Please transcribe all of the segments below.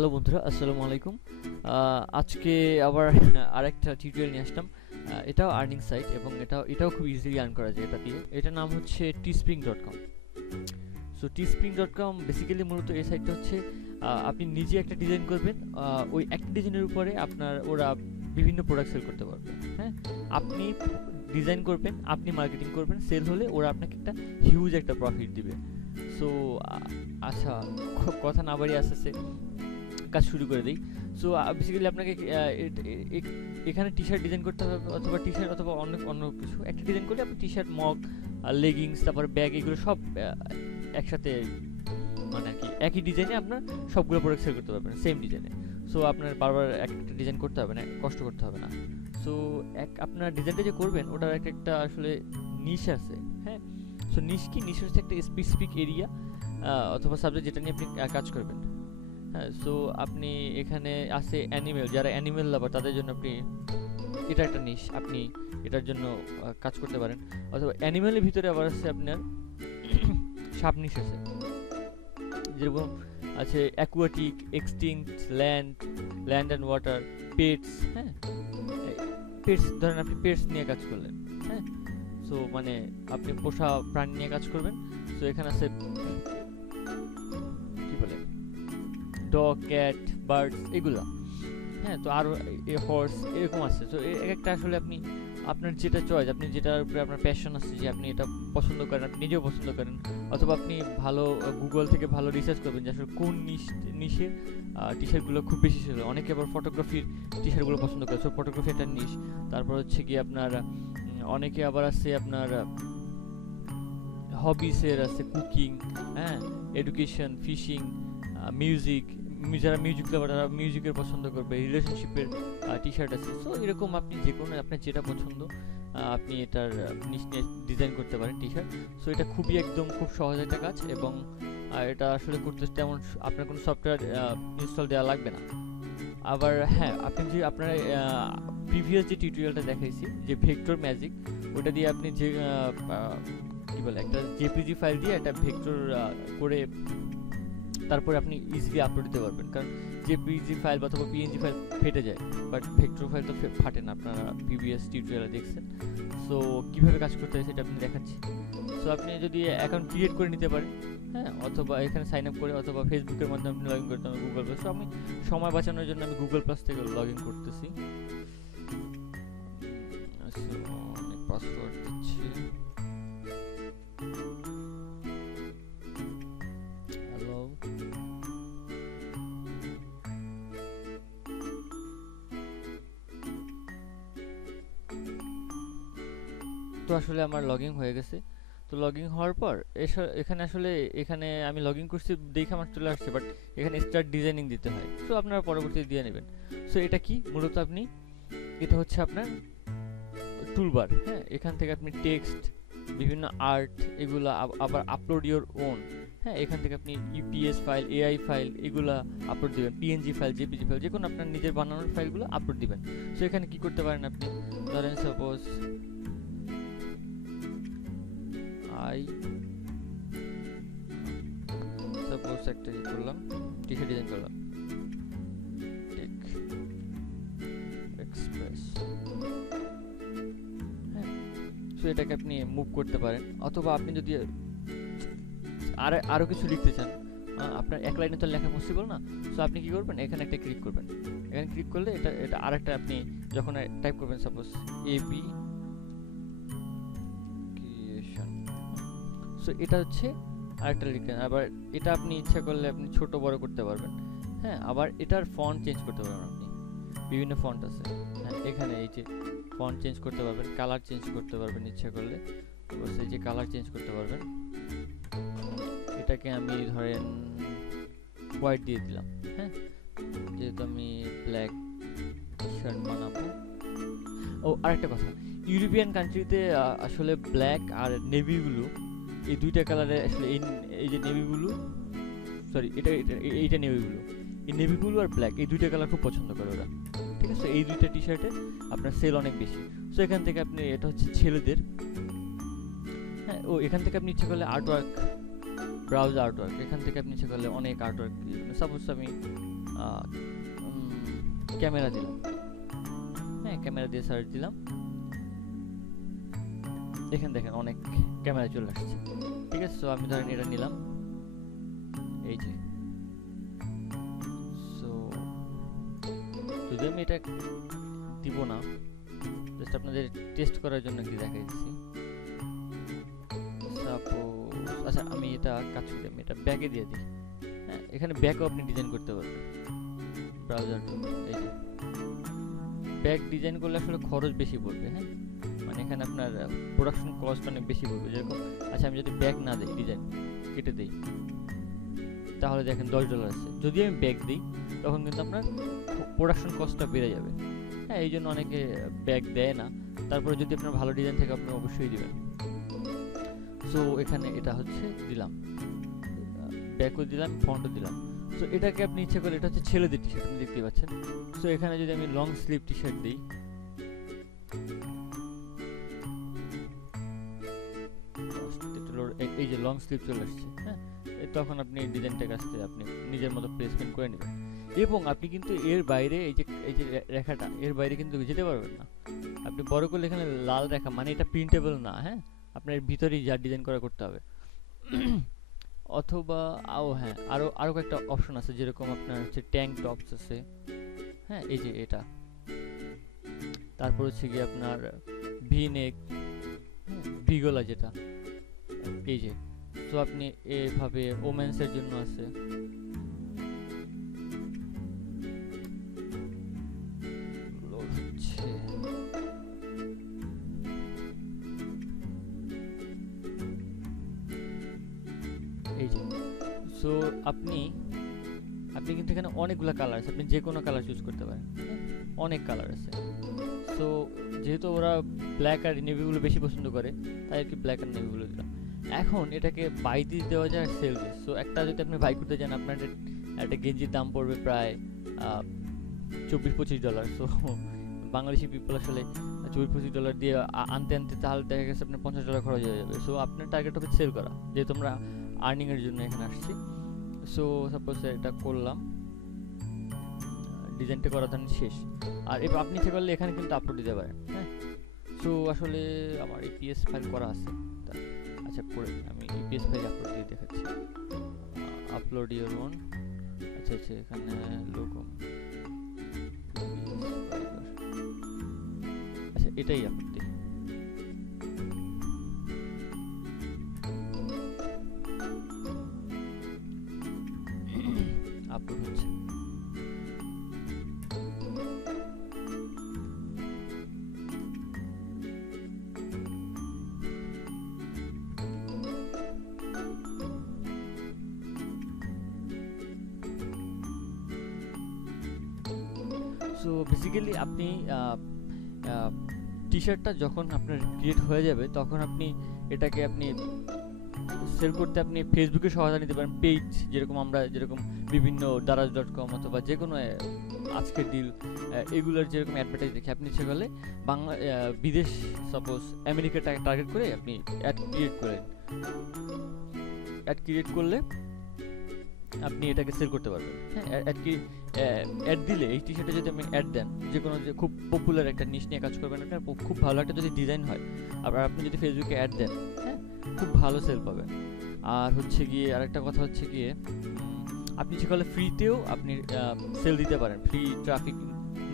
Hello বন্ধুরা, আসসালামু আলাইকুম। আজকে আবার আরেকটা টিউটোরিয়াল নিয়ে আসলাম। এটাও আর্নিং সাইট এবং এটাও খুব ইজিলি আর্ন করা যায় এটা দিয়ে। এটার নাম হচ্ছে teespring.com। সো teespring.com বেসিক্যালি মূলত এই সাইটটা হচ্ছে আপনি নিজে একটা ডিজাইন করবেন, ওই একটা ডিজাইনের উপরে ওরা বিভিন্ন প্রোডাক্ট সেল করতে পারবে। হ্যাঁ, আপনি ডিজাইন করবেন, আপনি মার্কেটিং করবেন, সেল হলে ওরা আপনাকে একটা হিউজ একটা প্রফিট দিবে। সো আচ্ছা, কথা না বাড়িয়ে আস্তে আস্তে কাজ শুরু করে দিই। সো বেসিক্যালি আপনাকে এখানে টি শার্ট ডিজাইন করতে হবে, অথবা টি শার্ট অথবা অন্য কিছু একটা ডিজাইন করলে আপনি টি শার্ট, মগ, লেগিংস, তারপর ব্যাগ, এগুলো সব একসাথে মানে আর কি একই ডিজাইনে আপনার সবগুলো প্রোডাক্ট সেল করতে পারবেন সেম ডিজাইনে। সো আপনার বারবার একটা ডিজাইন করতে হবে না, কষ্ট করতে হবে না। সো আপনার ডিজাইনটা যে করবেন ওটার একটা আসলে নিশ আছে। হ্যাঁ, সো নিশ হচ্ছে একটা স্পেসিফিক এরিয়া অথবা সাবজেক্ট যেটা নিয়ে আপনি কাজ করবেন। হ্যাঁ, সো আপনি এখানে আছে অ্যানিমেল, যারা অ্যানিমেল লাভার তাদের জন্য এটা একটা নিশ, আপনি এটার জন্য কাজ করতে পারেন। অথবা অ্যানিমেলের ভিতরে আবার আছে আপনার সাব নিশ আছে, যেরকম আছে aquatic, extinct, land and water, pets. হ্যাঁ, পেটস ধরেন আপনি পেটস নিয়ে কাজ করলেন। হ্যাঁ, সো মানে আপনি পোষা প্রাণী নিয়ে কাজ করবেন। সো এখানে আছে কি বলে ডগ, ক্যাট, বার্ডস, এগুলা। হ্যাঁ, তো আরও হর্স এরকম আছে। তো একটা আসলে আপনার যেটা চয়েস, আপনি যেটার উপরে আপনার প্যাশন আছে, যে আপনি এটা পছন্দ করেন, আপনি নিজেও পছন্দ করেন, অথবা আপনি ভালো গুগল থেকে ভালো রিসার্চ করবেন যে আসলে কোন নিশের টি শার্টগুলো খুব বেশি ছিল। অনেকে আবার ফটোগ্রাফির টি শার্টগুলো পছন্দ করে, সো ফটোগ্রাফি একটা নিশ। তারপর হচ্ছে কি আপনার অনেকে আবার আছে আপনার হবিসের আছে, কুকিং, হ্যাঁ, এডুকেশন, ফিশিং, মিউজিক। যারা মিউজিক লাভার তারা মিউজিকের পছন্দ করবে, রিলেশনশিপের টি শার্ট আছে। সো এরকম আপনি যে কোনো আপনার যেটা পছন্দ আপনি এটার নিশ নিয়ে ডিজাইন করতে পারেন টি শার্ট। সো এটা খুব সহজ একটা কাজ, এবং এটা আসলে করতে তেমন আপনার কোনো সফটওয়্যার ইনস্টল দেওয়া লাগবে না। আবার হ্যাঁ, আপনি যে আপনার প্রিভিয়াস যে টিউটোরিয়ালটা দেখাইছি যে ভেক্টর ম্যাজিক, ওটা দিয়ে আপনি যে কি বলে একটা জেপিজি ফাইল দিয়ে একটা ভেক্টর করে তারপরে আপনি ইজিলি আপলোড দিতে পারবেন। কারণ জেপিজি ফাইল অথবা পিএনজি ফাইল ফেটে যায়, বাট ভেক্টর ফাইল তো ফাটে না, আপনারা প্রিভিয়াস টিউটোরিয়ালে দেখছেন। সো কীভাবে কাজ করতে হয় সেটা আপনি দেখাচ্ছি। সো আপনি যদি অ্যাকাউন্ট ক্রিয়েট করে নিতে পারেন, হ্যাঁ, অথবা এখানে সাইন আপ করে, অথবা ফেসবুকের মাধ্যমে আপনি লগ ইন করতে হবে গুগল প্লাস। সো আমি সময় বাঁচানোর জন্য আমি গুগল প্লাস থেকে লগ ইন করতেছি। পাসওয়ার্ড দিচ্ছি। তো আসলে আমার লগইন হয়ে গেছে। তো লগইন হওয়ার পর এখানে আমি লগইন করছি দেখে আমার চলে আসছে, বাট এখানে স্টার্ট ডিজাইনিং দিতে হয়। সো আপনারা পরবর্তীতে দিয়ে নেবেন। সো এটা কি মূলত এটা হচ্ছে আপনার টুলবার। হ্যাঁ, এখান থেকে আপনি টেক্সট, বিভিন্ন আর্ট, এগুলা আবার আপলোড ইওর ওন। হ্যাঁ, এখান থেকে আপনি ইউপিএস ফাইল, এআই ফাইল, এগুলা আপলোড দিবেন, পিএনজি ফাইল, জেপিজি ফাইল, যে কোনো আপনার নিজের বানানোর ফাইলগুলো আপলোড দিবেন। সো এখানে কি করতে পারেন আপনি, ধরেন সাপোজ একটা করলাম, টি শার্ট ডিজাইন করলাম, টেক এক্সপ্রেস। হ্যাঁ, সো এটাকে আপনি মুভ করতে পারেন, অথবা আপনি যদি আরো কিছু লিখতে চান, আপনার এক লাইনে তো লেখা পসিবল না। সো আপনি কি করবেন, এখানে একটা ক্লিক করবেন। এখানে ক্লিক করলে এটা আরেকটা আপনি যখন টাইপ করবেন, সাপোজ এবি ক্রিয়েশন। সো এটা হচ্ছে আরেকটা লিখলেন। আবার এটা আপনি ইচ্ছা করলে আপনি ছোট বড় করতে পারবেন। হ্যাঁ, আবার এটার ফন্ট চেঞ্জ করতে পারবেন, আপনি বিভিন্ন ফন্ট আছে। হ্যাঁ, এখানে এই যে ফন্ট চেঞ্জ করতে পারবেন, কালার চেঞ্জ করতে পারবেন ইচ্ছা করলে, অবশ্যই যে কালার চেঞ্জ করতে পারবেন। এটাকে আমি ধরেন হোয়াইট দিয়ে দিলাম। হ্যাঁ, যেহেতু আমি ব্ল্যাক শার্ট বানাবো। ও আরেকটা কথা, ইউরোপিয়ান কান্ট্রিতে আসলে ব্ল্যাক আর নেভি ব্লু, এই দুইটা কালারে আসলে এই যে নেভি ব্লু, সরি এইটা নেভি ব্লু, এই নেভি ব্লু আর ব্ল্যাক এই দুইটা কালার খুব পছন্দ করে ওরা। ঠিক আছে, এই দুইটা টি শার্টে আপনার সেল অনেক বেশি। সো এখান থেকে আপনি, এটা হচ্ছে ছেলেদের। হ্যাঁ, এখান থেকে আপনি ইচ্ছে করলে আর্টওয়ার্ক, ব্রাউজ আর্টওয়ার্ক, এখান থেকে আপনি ইচ্ছে করলে অনেক আর্টওয়ার্ক। সাপোজ আমি ক্যামেরা দিলাম, হ্যাঁ ক্যামেরা দিয়ে সার্চ দিলাম, এখানে দেখেন অনেক ক্যামেরা চলে আসছে, ঠিক আছে। সো আমি ধরেন এটা নিলাম, এই যে। সো যদি আমি এটা দিব না, জাস্ট আপনাদের টেস্ট করার জন্য কি দেখাইছি। সাপোজ আচ্ছা আমি এটা কাজ করি, আমি এটা ব্যাকে দিয়ে দিই, হ্যাঁ এখানে ব্যাকও আপনি ডিজাইন করতে পারবেন ব্রাউজার। এই যে ব্যাক ডিজাইন করলে আসলে খরচ বেশি পড়বে, হ্যাঁ মানে এখানে আপনার প্রোডাকশন কস্ট অনেক বেশি পড়বে। যেরকম আচ্ছা আমি যদি ব্যাক না দিই, ডিজাইন কেটে দিই, তাহলে দেখেন $10 আছে। যদি আমি ব্যাক দিই তখন কিন্তু আপনার প্রোডাকশন কস্টটা বেড়ে যাবে, হ্যাঁ এই জন্য অনেকে ব্যাক দেয় না। তারপরে যদি আপনার ভালো ডিজাইন থাকে আপনি অবশ্যই দিবেন। সো এখানে এটা হচ্ছে দিলাম, ব্যাকও দিলাম, ফ্রন্টও দিলাম। সো এটাকে আপনি ইচ্ছে করে, এটা হচ্ছে ছেলেদের টি শার্ট, আপনি দেখতে পাচ্ছেন। সো এখানে যদি আমি লং স্লিভ টি শার্ট দিই, এই যে লং স্লিভ চলে আসছে, হ্যাঁ তখন আপনি ডিজাইনটার কাছে আপনি নিজের মতো প্লেসমেন্ট করে নেবেন। এবং আপনি কিন্তু এর বাইরে এই যে রেখাটা, এর বাইরে কিন্তু যেতে পারবেন না। আপনি বড় করলে এখানে লাল রেখা মানে এটা প্রিন্টেবল না, হ্যাঁ আপনার ভিতরেই যা ডিজাইন করা করতে হবে। অথবা হ্যাঁ আরো কয়েকটা অপশন আছে, যেরকম আপনার হচ্ছে ট্যাঙ্ক টপস আছে, হ্যাঁ এই যে এটা। তারপর হচ্ছে কি আপনার ভি নেক, ভি গলা যেটা, এই যে। তো আপনি এভাবে ওমেন্স এর জন্য আছে, এই যে। সো আপনি কিন্তু এখানে অনেকগুলো কালার আছে, আপনি যে কোনো কালার চুজ করতে পারেন, অনেক কালার আছে। সো যেহেতু ওরা ব্ল্যাক আর নেভিগুলো বেশি পছন্দ করে, তাই আর কি ব্ল্যাক আর নেভিগুলো দিলাম। এখন এটাকে বাই দিয়ে দেওয়া যায় সেল দিয়ে। সো একটা যদি আপনি বাই করতে চান, আপনার একটা গেঞ্জির দাম পড়বে প্রায় $24-25। সো বাংলাদেশি পিপল আসলে $24-25 দিয়ে আনতে তাহলে দেখা গেছে আপনার $50 খরচ হয়ে যাবে। সো আপনার টার্গেট হবে সেল করা, যেহেতু আমরা আর্নিংয়ের জন্য এখানে আসছি। সো সাপোজ এটা করলাম, ডিজাইনটা করা ধান শেষ। আর এবার আপনি ইচ্ছে করলে এখানে কিন্তু আপলোড দিতে পারেন, হ্যাঁ। সো আসলে আমার ইপিএস ফাইল করা আছে, আচ্ছা করে আমি ইপিএস ফাইল আপলোড দিয়ে দেখাচ্ছি। আপলোড ইওর ওন, আচ্ছা এখানে লোগো, আচ্ছা এটাই আপলোড দিই। আপলোড হচ্ছে। সো বেসিক্যালি আপনি টি শার্টটা যখন আপনার ক্রিয়েট হয়ে যাবে, তখন আপনি এটাকে আপনি সেল করতে আপনি ফেসবুকে সহায়তা নিতে পারেন, পেজ যেরকম আমরা যেরকম বিভিন্ন daraz.com অথবা যে কোনো আজকের ডিল এগুলোর যেরকম অ্যাডভার্টাইজ দেখে আপনি ইচ্ছে করলে বাংলা বিদেশ সাপোজ আমেরিকাটাকে টার্গেট করে আপনি অ্যাড ক্রিয়েট করেন। অ্যাড ক্রিয়েট করলে আপনি এটাকে সেল করতে পারবেন, হ্যাঁ। অ্যাড দিলে এই টি শার্টে যদি আপনি অ্যাড দেন, যে কোনো যে খুব পপুলার একটা নিশ নিয়ে কাজ করবেন, একটা খুব ভালো একটা যদি ডিজাইন হয়, আবার আপনি যদি ফেসবুকে অ্যাড দেন, হ্যাঁ খুব ভালো সেল পাবেন। আর হচ্ছে গিয়ে আরেকটা কথা হচ্ছে গিয়ে আপনি যেগুলো ফ্রিতেও আপনি সেল দিতে পারেন, ফ্রি ট্রাফিক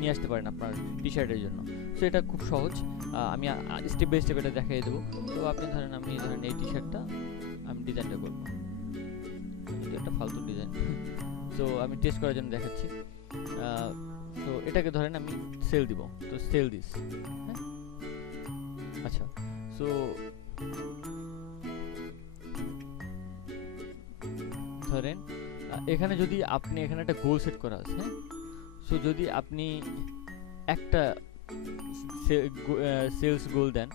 নিয়ে আসতে পারেন আপনার টি শার্টের জন্য। সো এটা খুব সহজ, আমি স্টেপ বাই স্টেপ এটা দেখাই দেবো। তো আপনি ধরেন এই টি শার্টটা আমি ডিজাইনটা করবো, একটা ফালতু ডিজাইন। সো আমি টেস্ট করার জন্য দেখাচ্ছি। তো এটাকে ধরেন আমি সেল দিব, তো সেল দিস, হ্যাঁ আচ্ছা। সো ধরেন এখানে যদি আপনি এখানে একটা গোল সেট করা আছে, হ্যাঁ। সো যদি আপনি একটা সেলস গোল দেন,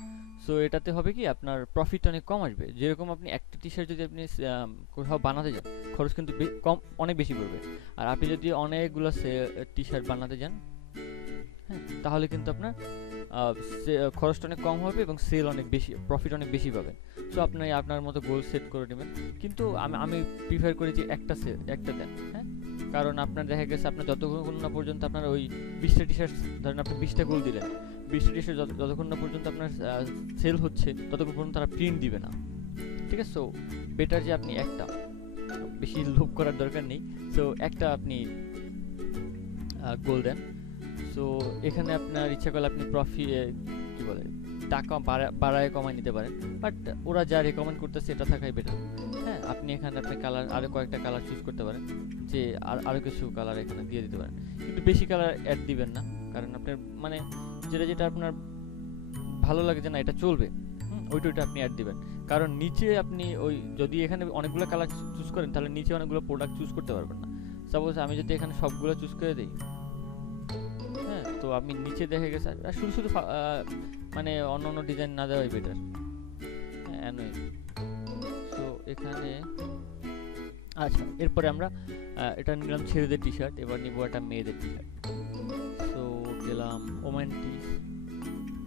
সো এটাতে হবে কি আপনার প্রফিট অনেক কম আসবে। যেরকম আপনি একটা টি শার্ট যদি আপনি কোথাও বানাতে যান, খরচ কিন্তু অনেক বেশি পড়বে। আর আপনি যদি অনেকগুলো টি শার্ট বানাতে যান, হ্যাঁ তাহলে কিন্তু আপনার খরচটা অনেক কম হবে এবং সেল অনেক বেশি, প্রফিট অনেক বেশি পাবেন। সো আপনি আপনার মতো গোল সেট করে নেবেন। কিন্তু আমি প্রিফার করি যে একটা দেন, হ্যাঁ কারণ আপনার দেখা গেছে আপনার যতক্ষণ না পর্যন্ত আপনার ওই 20টা টি শার্ট, ধরেন আপনি 20টা গোল দিলেন, 20টা টি শার্ট যতক্ষণ না পর্যন্ত আপনার সেল হচ্ছে ততক্ষণ পর্যন্ত তারা প্রিন্ট দিবে না, ঠিক আছে? সো বেটার যে আপনি একটা, বেশি লোভ করার দরকার নেই, সো একটা আপনি গোল দেন। সো এখানে আপনার ইচ্ছা করলে আপনি কি বলে টাকা বাড়ায় কমায় নিতে পারেন, বাট ওরা যা রেকমেন্ড করতেছে এটা থাকাই বেটার। হ্যাঁ, আপনি এখানে আপনি কালার আরও কয়েকটা কালার চুজ করতে পারেন, যে আরও কিছু কালার এখানে দিয়ে দিতে পারেন, কিন্তু বেশি কালার অ্যাড দিবেন না, কারণ আপনার মানে যেটা আপনার ভালো লাগে যে না এটা চলবে, ওইটা আপনি অ্যাড দিবেন। কারণ নিচে আপনি ওই যদি এখানে অনেকগুলো কালার চুজ করেন তাহলে নিচে অনেকগুলো প্রোডাক্ট চুজ করতে পারবেন না। সাপোজ আমি যদি এখানে সবগুলো চুজ করে দিই, হ্যাঁ, তো আমি নিচে দেখে গেছে শুধু মানে অন্য ডিজাইন না দেওয়াই বেটার। হ্যাঁ, সো এখানে আচ্ছা, এরপরে আমরা এটা নিলাম ছেলেদের টি শার্ট, এবার নিব একটা মেয়েদের টি শার্ট। সো গেলাম ওমেন টি,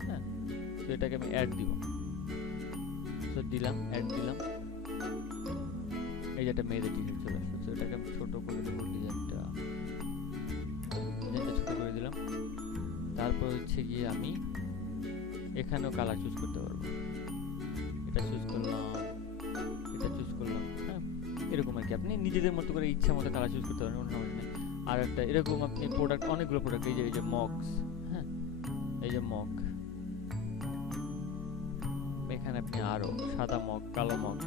হ্যাঁ, তো এটাকে আমি অ্যাড দিব, সো দিলাম, অ্যাড দিলাম, এই যে একটা মেয়েদের টি শার্ট চলে আসলো। সো এটাকে আমি ছোট করে দেবো, ডিজাইনটা ছোট করে দিলাম। তারপর হচ্ছে গিয়ে আমি এখানেও কালার চুজ করতে পারবো, এটা চুজ করলাম, এটা চুজ করলাম, হ্যাঁ, এরকম আর কি। আপনি নিজেদের মতো করে ইচ্ছা মতো কালার চুজ করতে পারেন, কোনো সমস্যা নেই। আর একটা এরকম আপনি প্রোডাক্ট, অনেকগুলো প্রোডাক্ট, এই যে মগস, হ্যাঁ, এই যে মগ, এখানে আপনি আরো সাদা মগ, কালো মগ,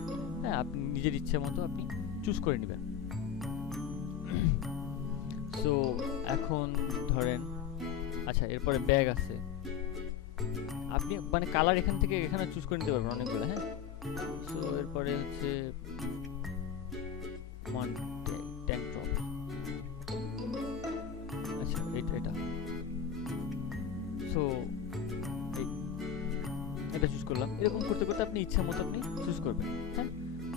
হ্যাঁ, আপনি নিজের ইচ্ছা মতো আপনি চুজ করে নেবেন। সো এখন ধরেন, আচ্ছা, এরপরে ব্যাগ আছে, আপনি মানে কালার এখান থেকে এখানে চুজ করে নিতে পারবেন অনেকগুলো, হ্যাঁ। সো এরপরে হচ্ছে ট্যাঙ্ক টপ, আচ্ছা, এটা সো এটা চুজ করলাম। এরকম করতে করতে আপনি ইচ্ছা মতো আপনি চুজ করবেন, হ্যাঁ,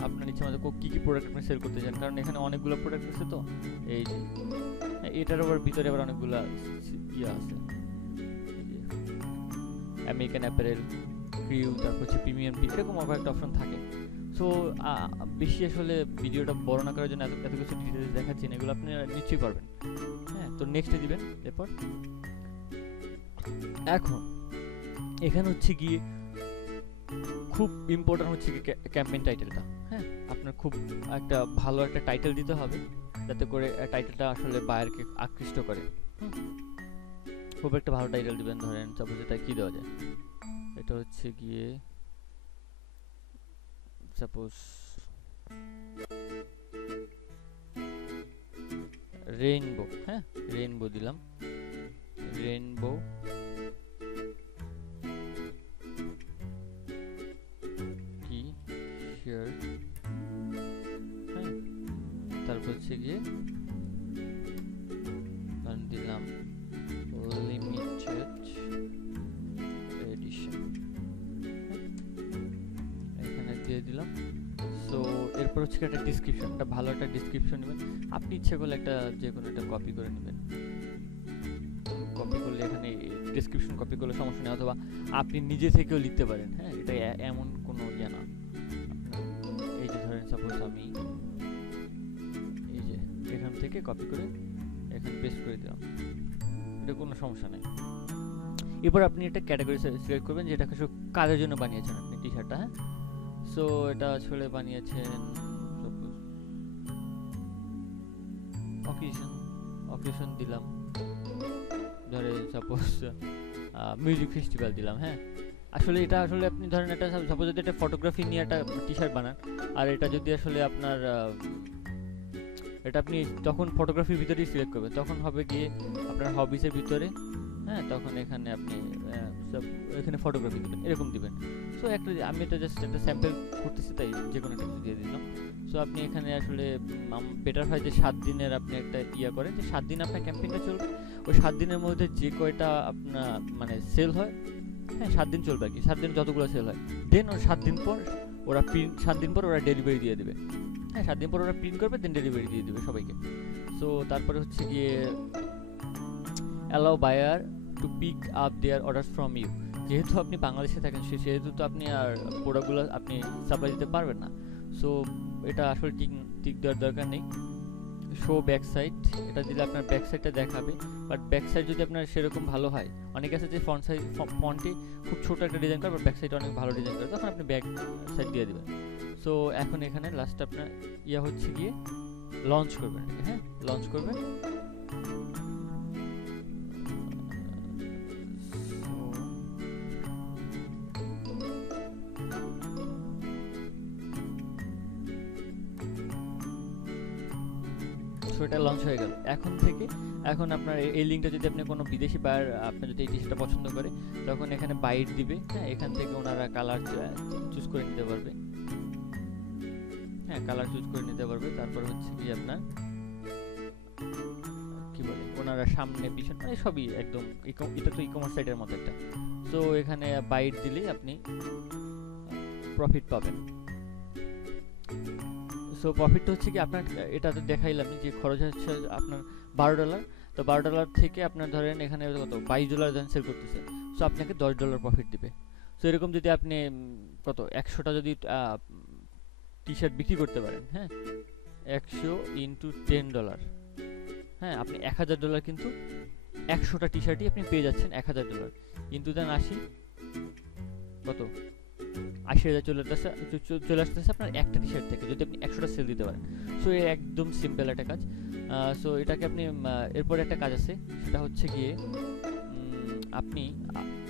আপনার ইচ্ছা মতো কি কি প্রোডাক্ট আপনি সেল করতে চান, কারণ এখানে অনেকগুলো প্রোডাক্ট আছে। তো এই যে এটার আবার ভিতরে আবার অনেকগুলো ইয়ে আছে, আমেরিকান অ্যাপারেল, ক্রিউ, তারপর হচ্ছে প্রিমিয়াম পি, এরকম আবার একটা অপশন থাকে। সো বেশি আসলে ভিডিওটা বড় না করার জন্য এত কিছু ডিটেলস দেখাচ্ছি না, এগুলো আপনি নিশ্চয়ই পারবেন, হ্যাঁ। তো নেক্সটে দিবেন। এরপর এখন এখানে হচ্ছে গিয়ে খুব ইম্পর্টেন্ট হচ্ছে কি ক্যাম্পেইন টাইটেলটা, হ্যাঁ, আপনার খুব একটা ভালো একটা টাইটেল দিতে হবে, যাতে করে টাইটেলটা আসলে বায়ারকে আকৃষ্ট করে। খুব একটা ভালো টাইটেল দিবেন, ধরেন সাপোজ এটা কি দেওয়া যায়, এটা হচ্ছে গিয়ে সাপোজ রেইনবো, হ্যাঁ, রেইনবো দিলাম, রেইনবো টি শার্ট, হ্যাঁ, তারপর হচ্ছে গিয়ে দিলাম লিমিটেড এডিশন, এখানে দিয়ে দিলাম। সো এরপর হচ্ছে একটা ডিসক্রিপশন, একটা ভালো একটা ডিসক্রিপশন নেবেন, আপনি ইচ্ছে করলে একটা যে কোনো একটা কপি করে নেবেন, কপি করলে এখানে ডিসক্রিপশন কপি করলে সমস্যা নেই, অথবা আপনি নিজে থেকেও লিখতে পারেন, হ্যাঁ, এটা এমন কোনো ইয়ে না। এই যে ধরেন সাপোজ আমি এই যে এখান থেকে কপি করে এখানে পেস্ট করে দিলাম, এটা কোনো সমস্যা নেই। এরপর আপনি একটা ক্যাটাগরি সিলেক্ট করবেন, যেটা কাজের জন্য বানিয়েছেন আপনি টি শার্টটা, হ্যাঁ। সো এটা আসলে বানিয়েছেন অকেশন দিলাম, ধরে সাপোজ মিউজিক ফেস্টিভ্যাল দিলাম, হ্যাঁ। আসলে এটা আসলে আপনি ধরেন একটা সাপোজ যদি একটা ফটোগ্রাফি নিয়ে একটা টি শার্ট বানান, আর এটা যদি আসলে আপনার এটা আপনি তখন ফটোগ্রাফির ভিতরেই সিলেক্ট করবেন, তখন হবে গিয়ে আপনার হবিসের ভিতরে, হ্যাঁ, তখন এখানে আপনি এখানে ফটোগ্রাফি দিবেন, এরকম দিবেন। সো একটা আমি এটা জাস্ট একটা স্যাম্পল করতেছি, তাই যে কোনো একটা দিয়ে দিলাম। সো আপনি এখানে আসলে বেটার হয় যে 7 দিনের আপনি একটা ইয়া করেন, যে 7 দিন আপনার ক্যাম্পেইনটা চলবে, ওই 7 দিনের মধ্যে যে কয়টা আপনার মানে সেল হয়, হ্যাঁ, 7 দিন চলবে আর কি, 7 দিন যতগুলো সেল হয়, দেন ওর 7 দিন পর ওরা 7 দিন পর ওরা ডেলিভারি দিয়ে দেবে, হ্যাঁ, 7 দিন পর ওরা প্রিন্ট করবে, দেন ডেলিভারি দিয়ে দেবে সবাইকে। সো তারপরে হচ্ছে গিয়ে allow buyer to pick up their order from you, যেহেতু আপনি বাংলাদেশে থাকেন সেহেতু তো আপনি আর প্রোডাক্টগুলো আপনি সাপ্লাই দিতে পারবেন না। সো এটা আসলে টিক দেওয়ার দরকার নেই। শো ব্যাক সাইড, এটা দিলে আপনার ব্যাক সাইডটা দেখাবে, বাট ব্যাক সাইড যদি আপনার সেরকম ভালো হয়, অনেকে আছে যে ফন্ট সাইজ ফন্টে খুব ছোট একটা ডিজাইন করে বাট ব্যাক সাইড অনেক ভালো ডিজাইন করে, তখন আপনি ব্যাক সাইড দিয়ে দিবেন। সো এখন এখানে লাস্ট আপনার ইয়া হচ্ছে গিয়ে লঞ্চ করবেন, হ্যাঁ লঞ্চ করবেন। এটা লঞ্চ হয়ে গেল। এখন আপনার এই লিঙ্কটা যদি আপনি কোনো বিদেশি বায়ার আপনি যদি এই টি-শার্টটা পছন্দ করে, তখন এখানে বাইট দিবে, হ্যাঁ এখান থেকে ওনারা কালার চুজ করে নিতে পারবে, হ্যাঁ কালার চুজ করে নিতে পারবে। তারপর হচ্ছে কি আপনার কি বলে ওনারা সামনে পিছনে মানে সবই একদম, এটা তো ই-কমার্স সাইটের মতো একটা। সো এখানে বাইট দিলেই আপনি প্রফিট পাবেন। সো প্রফিটটা হচ্ছে কি আপনার, এটা তো দেখাইলাম যে খরচ হচ্ছে আপনার $12, তো $12 থেকে আপনার ধরেন এখানে কত $22 সেল করতেছে, সো আপনাকে $10 প্রফিট দিবে। সো এরকম যদি আপনি কত 100টা যদি টি-শার্ট বিক্রি করতে পারেন, হ্যাঁ 100 × $10, হ্যাঁ আপনি $1000 কিন্তু 100টা টি-শার্টই আপনি পেয়ে যাচ্ছেন $1000, কিন্তু দেন 80 কত 80,000 চলে আসতেছে আপনার একটা টি-শার্ট থেকে, যদি আপনি 100টা সেল দিতে পারেন। সো একদম সিম্পল একটা কাজ। সো এটাকে আপনি এরপরে একটা কাজ আছে, সেটা হচ্ছে গিয়ে আপনি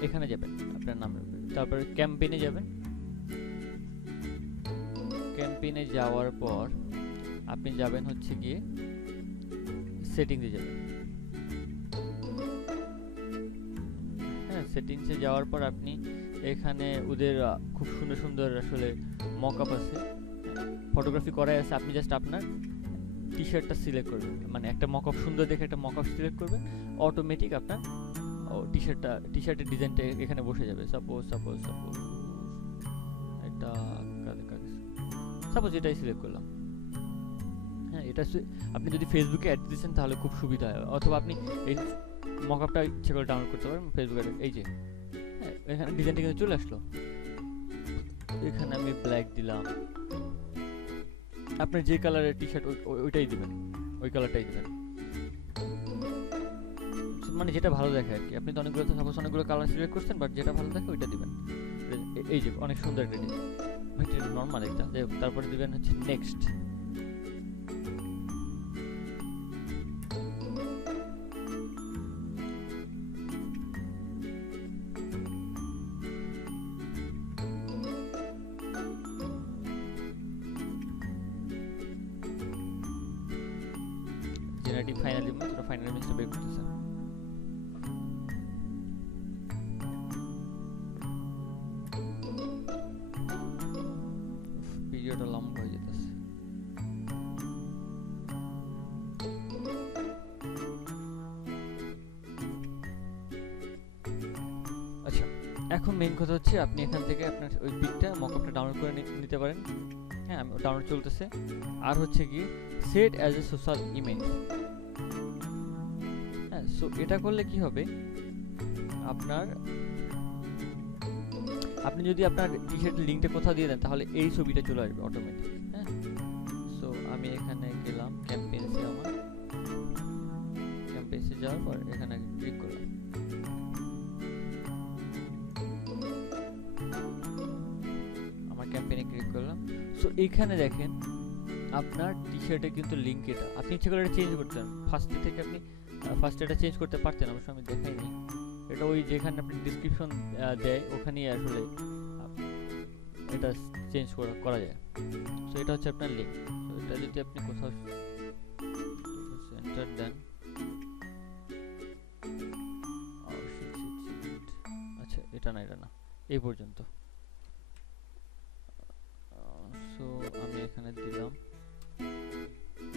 এখানে যাবেন আপনার নাম, তারপরে ক্যাম্পেইনে যাবেন। ক্যাম্পেইনে যাওয়ার পর আপনি যাবেন হচ্ছে গিয়ে সেটিংসে যাবেন, হ্যাঁ সেটিংসে যাওয়ার পর আপনি এখানে ওদের খুব সুন্দর সুন্দর আসলে মকআপ আছে, ফটোগ্রাফি করাই আছে। আপনি জাস্ট আপনার টি-শার্টটা সিলেক্ট করবেন, মানে একটা মকআপ সুন্দর দেখে একটা মকআপ সিলেক্ট করবেন, অটোমেটিক আপনার টি-শার্টের ডিজাইনটা এখানে বসে যাবে। সাপোজ এটা সাপোজ এটাই সিলেক্ট করলাম, হ্যাঁ এটা আপনি যদি ফেসবুকে অ্যাড দিচ্ছেন তাহলে খুব সুবিধা হয়, অথবা আপনি এই মকআপটা ইচ্ছে করে ডাউনলোড করতে পারেন ফেসবুকে। এই যে এখানে ডিজাইনটা কিন্তু চলে আসলো, এখানে আমি ব্ল্যাক দিলাম, আপনার যে কালারের টি-শার্ট ওইটাই দিবেন, ওই কালারটাই দিবেন, মানে যেটা ভালো দেখে আর কি। আপনি তো অনেকগুলো কালার সিলেক্ট করছেন, বাট যেটা ভালো দেখে ওইটা দিবেন। এই যে অনেক সুন্দর একটা ডিজাইন, এটা নরমাল একটা। তারপরে দিবেন হচ্ছে নেক্সট, জেনারেটিভ ফাইনাল ইমেজ, এটা ফাইনাল ইমেজটা বের করতেছে। ভিডিওটা লম্বা হয়ে যেতেছে। আচ্ছা এখন মেইন কথা হচ্ছে আপনি এখান থেকে আপনার ওই পিকটা মকআপটা ডাউনলোড করে নিতে পারেন, হ্যাঁ ডাউনলোড চলতেছে। আর হচ্ছে কি set as a social image, হ্যাঁ সো এটা করলে কি হবে, আপনি যদি আপনার টি-শার্টের লিঙ্কটা কোথাও দিয়ে দেন তাহলে এই ছবিটা চলে আসবে অটোমেটিক, হ্যাঁ। সো আমি এখানে গেলাম ক্যাম্পেইনসে, আমার ক্যাম্পেইনসে যাওয়ার পর এখানে ক্লিক করলাম, আমার ক্যাম্পেইনে ক্লিক করলাম। সো এইখানে দেখেন আপনার টি-শার্টের কিন্তু লিঙ্ক, এটা আপনি ইচ্ছে করে চেঞ্জ করতেন, ফার্স্ট থেকে আপনি ফার্স্ট এটা চেঞ্জ করতে পারতেন, অবশ্য আমি দেখাইনি। এটা ওই যেখানে আপনি ডেসক্রিপশন দেয় ওখানেই আসলে এটা চেঞ্জ করা যায়। সো এটা হচ্ছে আপনার লিঙ্ক। সো এটা যদি আপনি কোথাও সেন্টার দেন, আচ্ছা এটা না এই পর্যন্ত। সো আমি এখানে দিলাম,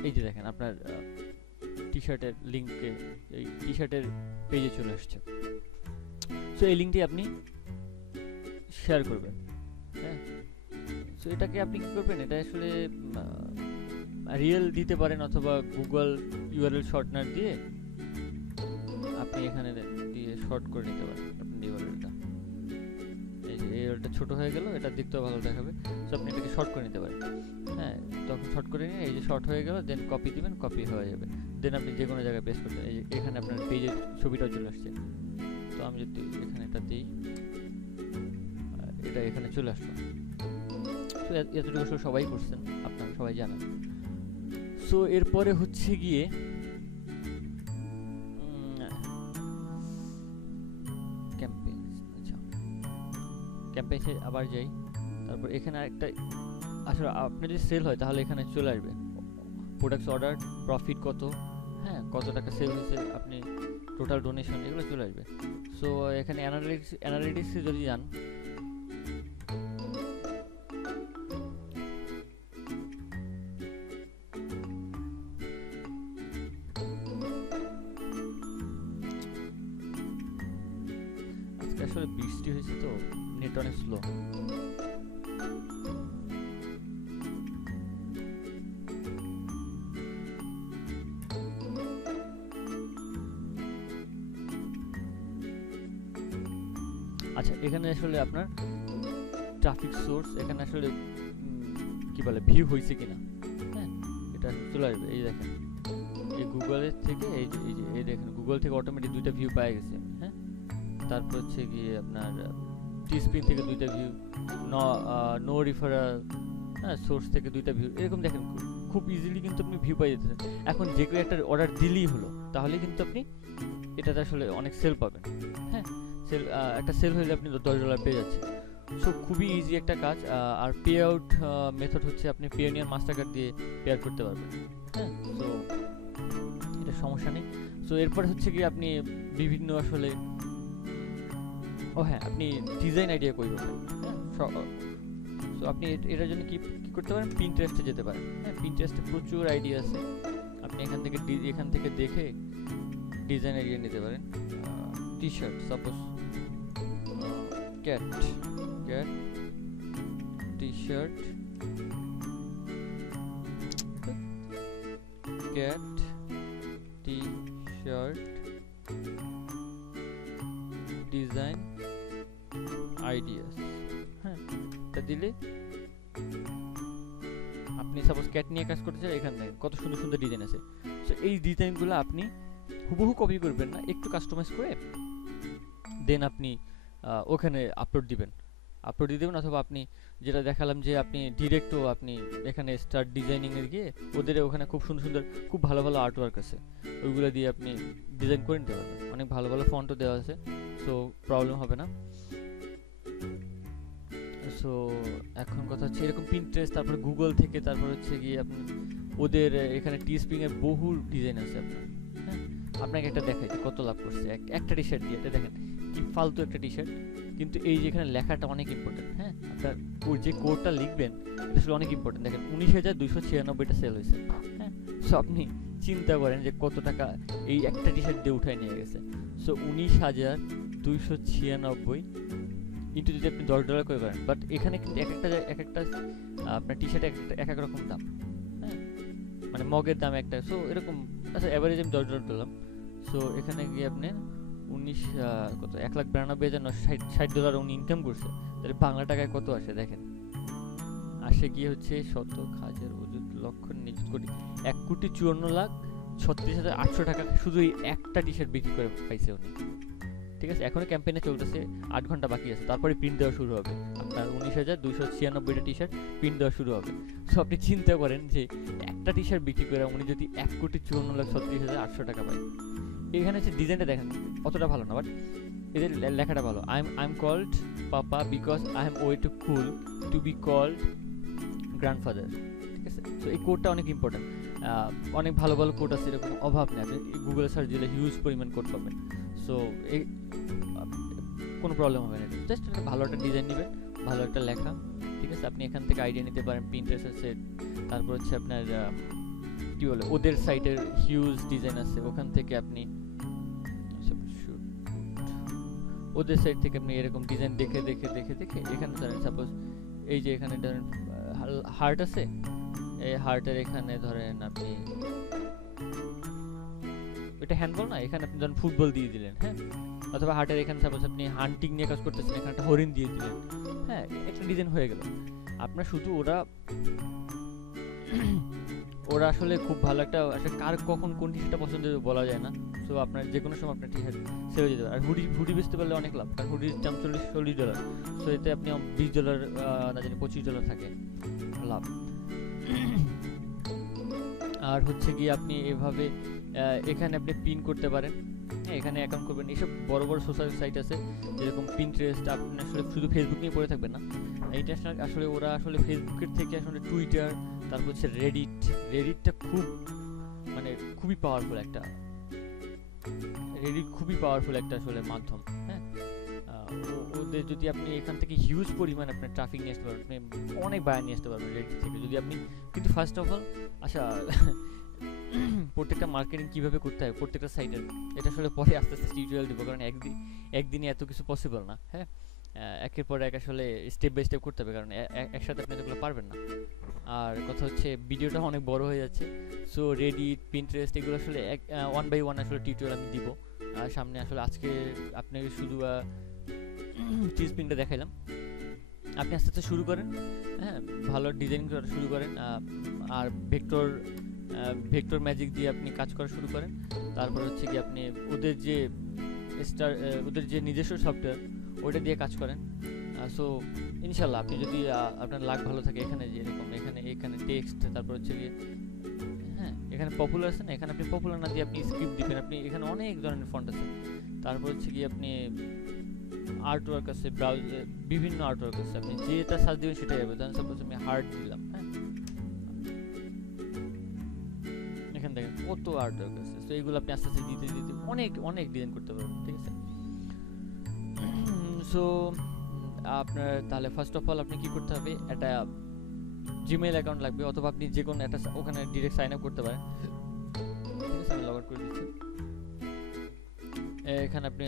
এই যে দেখেন আপনার টি-শার্টের লিঙ্কে এই টি-শার্টের পেজে চলে আসছে। সো এই লিঙ্কটি আপনি শেয়ার করবেন, হ্যাঁ। সো এটাকে আপনি কি করবেন, এটা আসলে রিয়েল দিতে পারেন অথবা গুগল ইউআরএল শর্টনার দিয়ে আপনি এখানে দিয়ে শর্ট করে নিতে পারেন। আপনি ইউআরএলটা এই যে ইউআরএলটা ছোট হয়ে গেল, এটা দেখতেও ভালো দেখাবে। সো আপনি এটাকে শর্ট করে নিতে পারেন। হ্যাঁ, তখন শর্ট করে নিয়ে এই যে শর্ট হয়ে গেল, দেন কপি দিবেন, কপি হয়ে যাবে। দেন আপনি যে কোনো জায়গায় পেস্ট করতে, এই এখানে আপনার পেজের ছবিটাও চলে আসছে। তো আমি যদি এখানে এটা দিই, এটা এখানে চলে আসলো। তো এতটুকু সবাই করছেন, আপনারা সবাই জানেন। সো এরপরে হচ্ছে গিয়ে ক্যাম্পেইন, আচ্ছা ক্যাম্পেইনে আবার যাই। তারপর এখানে আরেকটা, আসলে আপনি যদি সেল হয় তাহলে এখানে চলে আসবে প্রোডাক্টস অর্ডার, প্রফিট কত, হ্যাঁ কত টাকা সেল হয়েছে, আপনি টোটাল ডোনেশন, এগুলো চলে আসবে। সো এখানে অ্যানালিটিক্সে যদি যান, আজকে আসলে বৃষ্টি হয়েছে তো নেট অনেক স্লো। আচ্ছা, এখানে আসলে আপনার ট্রাফিক সোর্স, এখানে আসলে কি বলে ভিউ হয়েছে কিনা, হ্যাঁ এটা চলে আসবে। এই দেখেন, এই গুগলের থেকে এই দেখেন, গুগল থেকে অটোমেটিক 2টা ভিউ পাওয়া গেছে। হ্যাঁ, তারপর হচ্ছে গিয়ে আপনার টিস্পিন থেকে 2টা ভিউ, নো রিফারাল, হ্যাঁ সোর্স থেকে 2টা ভিউ, এরকম দেখেন খুব ইজিলি কিন্তু আপনি ভিউ পাই যেতেছেন। এখন যে কেউ একটা অর্ডার দিলেই হলো, তাহলে কিন্তু আপনি এটাতে আসলে অনেক সেল পাবেন। হ্যাঁ, একটা সেল হলে আপনি $10 পেয়ে যাচ্ছেন। সো খুবই ইজি একটা কাজ। আর পে আউট মেথড হচ্ছে আপনি পেওনিয়ার মাস্টার কার্ড দিয়ে পে আউট করতে পারবেন। হ্যাঁ, সো এটা সমস্যা নেই। সো এরপরে হচ্ছে কি আপনি বিভিন্ন আসলে, ও হ্যাঁ, আপনি ডিজাইন আইডিয়া কই পাবেন। হ্যাঁ, সো আপনি এটার জন্য কি করতে পারেন, পিন্টারেস্টে যেতে পারেন। হ্যাঁ, পিন্টারেস্টে প্রচুর আইডিয়া আছে, আপনি এখান থেকে দেখে ডিজাইন আইডিয়া নিতে পারেন। T shirt, suppose cat T shirt, cat T shirt design ideas. হ্যাঁ, এটা দিলে আপনি সাপোজ ক্যাট নিয়ে কাজ করতে চান, এখান থেকে কত সুন্দর সুন্দর ডিজাইন আছে। সো এই ডিজাইনগুলো আপনি হুবহু কপি করবেন না, একটু কাস্টমাইজ করে দেন আপনি ওখানে আপলোড দিবেন, অথবা আপনি যেটা দেখালাম যে আপনি ডিরেক্টও আপনি এখানে স্টার্ট ডিজাইনিং এর গিয়ে ওদের ওখানে খুব সুন্দর সুন্দর খুব ভালো ভালো আর্ট ওয়ার্ক আছে, ওইগুলো দিয়ে আপনি ডিজাইন করে নিতে পারবেন। অনেক ভালো ভালো ফন্টও দেওয়া আছে, সো প্রবলেম হবে না। সো এখন কথা হচ্ছে এরকম পিন্টারেস্ট, তারপর গুগল থেকে, তারপর হচ্ছে গিয়ে আপনি ওদের এখানে টিস্পিং এর বহু ডিজাইন আছে আপনার। হ্যাঁ, আপনাকে একটা দেখাই যে কত লাভ করছে একটা টি শার্ট দিয়ে। এটা দেখেন কি ফালতু একটা টি শার্ট, কিন্তু এই যে এখানে লেখাটা অনেক ইম্পর্টেন্ট। হ্যাঁ, আপনার যে কোডটা লিখবেন এটা আসলে অনেক ইম্পর্টেন্ট। দেখেন 19,296টা সেল হয়েছে। হ্যাঁ, সো আপনি চিন্তা করেন যে কত টাকা এই একটা টি শার্ট দিয়ে উঠায় নিয়ে গেছে। সো 19,296 ইন্টু যদি আপনি $10 করে করেন, বাট এখানে কিন্তু এক একটা আপনার টি শার্ট এক এক রকম দাম। হ্যাঁ, মানে মগের দাম একটা, সো এরকম। আচ্ছা, অ্যাভারেজ আমি $10 দিলাম। সো এখানে গিয়ে আপনি কত $1,92,960 উনি ইনকাম করছে, তাহলে বাংলা টাকায় কত আসে দেখেন, আসে গিয়ে হচ্ছে শতক হাজার অযুত লক্ষ নিযুত কোটি, 1,54,36,800 টাকা শুধু এই একটা টি শার্ট বিক্রি করে পাইছে উনি। ঠিক আছে, এখনো ক্যাম্পেইনে চলতেছে, 8 ঘন্টা বাকি আছে, তারপরে প্রিন্ট দেওয়া শুরু হবে। আপনার 19,296টা টি শার্ট প্রিন্ট দেওয়া শুরু হবে। সো আপনি চিন্তা করেন যে একটা টি শার্ট বিক্রি করে উনি যদি 1,54,36,800 টাকা পায়। এখানে হচ্ছে ডিজাইনটা দেখেন অতটা ভালো না, বাট এদের লেখাটা ভালো। I am called papa because I am way too cool to be called grandfather. ঠিক আছে, তো এই কোডটা অনেক ইম্পর্টেন্ট। অনেক ভালো ভালো কোড আছে, এরকম অভাব নেই, আপনি গুগলে সার্চ দিলে হিউজ পরিমাণ কোড পাবেন। সো এই কোনো প্রবলেম হবে না, জাস্ট একটা ভালো একটা ডিজাইন নেবেন, ভালো একটা লেখা। ঠিক আছে, আপনি এখান থেকে আইডিয়া নিতে পারেন, পিন্টারেস্ট আছে, তারপর হচ্ছে আপনার কি বলে ওদের সাইটের হিউজ ডিজাইন আছে, ওখান থেকে আপনি ওদের সাইট থেকে আপনি এরকম ডিজাইন দেখে দেখে দেখে দেখে এখানে ধরেন সাপোজ এই যে এখানে ধরেন হার্ট আছে, এই হার্টের এখানে ধরেন আপনি এটা হ্যান্ডবল না, এখানে আপনি ধরুন ফুটবল দিয়ে দিলেন, হ্যাঁ, অথবা হার্টের এখানে সাপোজ আপনি হান্টিং নিয়ে কাজ করতেছেন, এখানে একটা হরিণ দিয়ে দিলেন, হ্যাঁ, একটা ডিজাইন হয়ে গেল আপনার। শুধু ওরা আসলে খুব ভালো একটা, আসলে কার কখন কোন টি শার্টটা পছন্দ হবে বলা যায় না। সো আপনার যে কোনো সময় আপনার টি শার্ট সেল হয়ে যেতে পারে। আর হুডি বেচতে পারলে অনেক লাভ, কারণ হুডির দাম $40 সো এতে আপনি $20 না জানি $25 থাকে লাভ। আর হচ্ছে গিয়ে আপনি এভাবে এখানে আপনি পিন করতে পারেন, হ্যাঁ, এখানে অ্যাকাউন্ট করবেন। এইসব বড় বড় সোশ্যাল সাইট আছে যেরকম পিন্টারেস্ট, আপনি আসলে শুধু ফেসবুক নিয়ে পড়ে থাকবেন না, ইন্টারন্যাশনাল আসলে ওরা আসলে ফেসবুকের থেকে আসলে টুইটার, তারপর হচ্ছে রেডিটটা খুবই পাওয়ারফুল একটা, রেডিট খুবই পাওয়ারফুল একটা আসলে মাধ্যম, হ্যাঁ। ওদের যদি আপনি এখান থেকে হিউজ পরিমাণ আপনার ট্রাফিক নিয়ে আসতে পারবেন, আপনি অনেক বায়ার নিয়ে আসতে পারবেন রেডিট থেকে যদি আপনি, কিন্তু ফার্স্ট অফ অল আচ্ছা প্রত্যেকটা মার্কেটিং কিভাবে করতে হয় প্রত্যেকটা সাইটের, এটা আসলে পরে আস্তে আস্তে টিউটোরিয়াল দিব, কারণ একদিনে এত কিছু পসিবল না, হ্যাঁ। একের পর এক আসলে স্টেপ বাই স্টেপ করতে হবে, কারণ একসাথে আপনি এগুলো পারবেন না। আর কথা হচ্ছে ভিডিওটা অনেক বড় হয়ে যাচ্ছে, সো রেডিট, পিন্টারেস্ট এগুলো আসলে ওয়ান বাই ওয়ান আসলে টিউটোরিয়াল আমি দিব সামনে। আসলে আজকে আপনাকে শুধু টিস্পিংটা দেখাইলাম, আপনি আস্তে আস্তে শুরু করেন, হ্যাঁ, ভালো ডিজাইন করা শুরু করেন, আর ভেক্টর ম্যাজিক দিয়ে আপনি কাজ করা শুরু করেন। তারপর হচ্ছে কি আপনি ওদের যে নিজস্ব সফটওয়্যার ওইটা দিয়ে কাজ করেন। সো ইনশাল্লাহ আপনি যদি আপনার লাক ভালো থাকে, এখানে যেরকম এখানে টেক্সট, তারপর হচ্ছে গিয়ে, হ্যাঁ, এখানে পপুলার আছে না, এখানে আপনি পপুলার না দিয়ে আপনি স্ক্রিপ্ট দিবেন, আপনি এখানে অনেক ধরনের ফন্ট আছে। তারপর হচ্ছে গিয়ে আপনি আর্ট ওয়ার্ক আছে, বিভিন্ন আর্ট ওয়ার্ক আছে, আপনি যেটা সার্চ দিবেন সেটাই হবে। ধরেন সাপোজ আমি হার্ট দিলাম, হ্যাঁ, এখানে দেখেন কত আর্ট ওয়ার্ক আছে। তো এইগুলো আপনি আস্তে আস্তে দিতে অনেক ডিজাইন করতে পারবেন, ঠিক আছে। সো আপনার তাহলে ফার্স্ট অফ অল আপনি কি করতে হবে, একটা জিমেইল অ্যাকাউন্ট লাগবে, অথবা আপনি যে কোনো একটা ওখানে ডিরেক্ট সাইন আপ করতে পারেন, ঠিক আছে। আমি লগ আউট করে দিচ্ছি। এখানে আপনি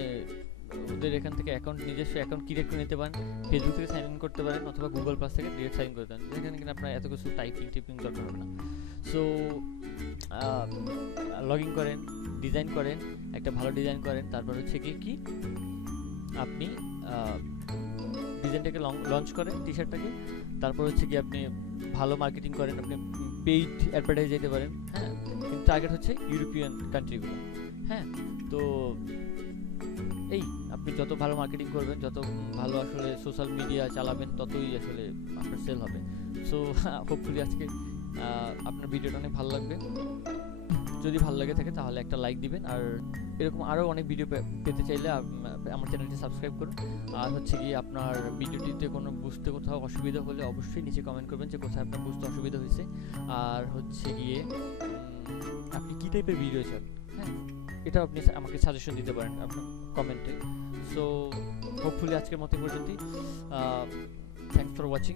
ওদের এখান থেকে নিজস্ব অ্যাকাউন্ট ক্রিয়েট করে নিতে পারেন, ফেসবুক থেকে সাইন ইন করতে পারেন, অথবা গুগল প্লাস থেকে ডিরেক্ট সাইন করতে পারেন, যেখানে কিনা আপনার এত কিছু টাইপিং দরকার হবে না। সো লগ ইন করেন, ডিজাইন করেন, একটা ভালো ডিজাইন করেন, তারপর হচ্ছে কি আপনি ডিজাইনটাকে লঞ্চ করেন টি শার্টটাকে। তারপর হচ্ছে কি আপনি ভালো মার্কেটিং করেন, আপনি পেইড অ্যাডভার্টাইজ দিতে পারেন, হ্যাঁ, কিন্তু টার্গেট হচ্ছে ইউরোপিয়ান কান্ট্রিগুলো, হ্যাঁ। তো এই আপনি যত ভালো মার্কেটিং করবেন, যত ভালো আসলে সোশ্যাল মিডিয়া চালাবেন, ততই আসলে আপনার সেল হবে। সো হোপফুলি আজকে আপনার ভিডিওটা অনেক ভালো লাগবে। যদি ভালো লাগে থাকে তাহলে একটা লাইক দিবেন, আর এরকম আরও অনেক ভিডিও পেতে চাইলে আমার চ্যানেলটি সাবস্ক্রাইব করুন। আর হচ্ছে কি আপনার ভিডিওটিতে কোনো বুঝতে কোথাও অসুবিধা হলে অবশ্যই নিচে কমেন্ট করবেন যে কোথায় আপনার বুঝতে অসুবিধা হয়েছে, আর হচ্ছে গিয়ে আপনি কী টাইপের ভিডিও চান, হ্যাঁ, এটা আপনি আমাকে সাজেশন দিতে পারেন আপনার কমেন্টে। সো হোপফুলি আজকের মতো পর্যন্তই। Thanks for watching.